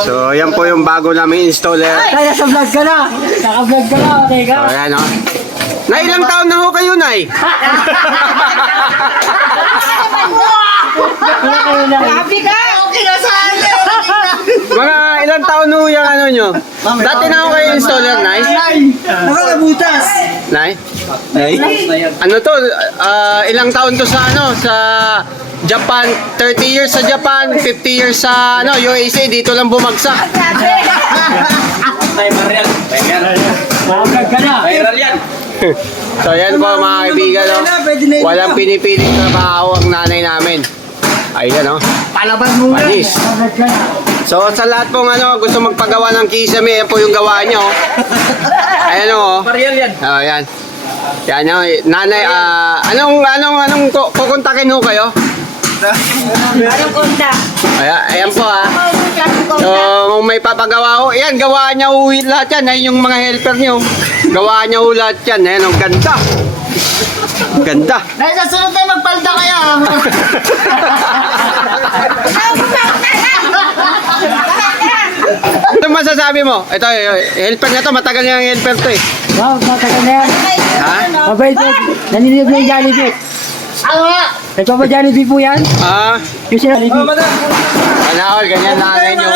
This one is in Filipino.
So, yan po yung bago namin installer. Ay, nasa vlog ka na. Naka-vlog ka na. Okay ka. So, ayan o. Nay, ilang taon na ho kayo, Nay? Wala kayo na. Grabe ka! Okay na saan yun? Mga ilang taon ho yung ano nyo? Dati na ako kayo installer, Nay? Nakakabutas! Nay? Ano to? Ilang taon to sa ano? Sa Japan, 30 years sa Japan, 50 years sa ano, USA, dito lang bumagsak. Naka-vlog ka na. So yan po mga kaibigan, no? Walang pinipiling trabaho ang nanay namin. Ayan, no? Palabas mo nga! Panis. Naka-vlog ka na. So sa lahat pong ano, gusto magpagawa ng kisame, yan po yung gawa nyo. Ayan o. Mariel yan! Oh, yan. Yan o. Nanay, anong kukontakin ho kayo? Anong konta? Ayan po ha. So, kung may papagawa ho, yan, gawa niya ho lahat yan. Ayun yung mga helper niyo. Gawa niya ho lahat yan. Ayan, ang ganda. Ang ganda. Dahil sa sunod tayo magpalda kaya! Ano masasabi mo? Ito, helper na to. Matagal na yung helper to eh. Wow, matagal na yan. Ha? Mabait yan. Naninilip na yung Jollibee. Ano nga? Nagpapa Jollibee po yan. Ah, Yung sila Jollibee. panahol, ganyan nanay nyo.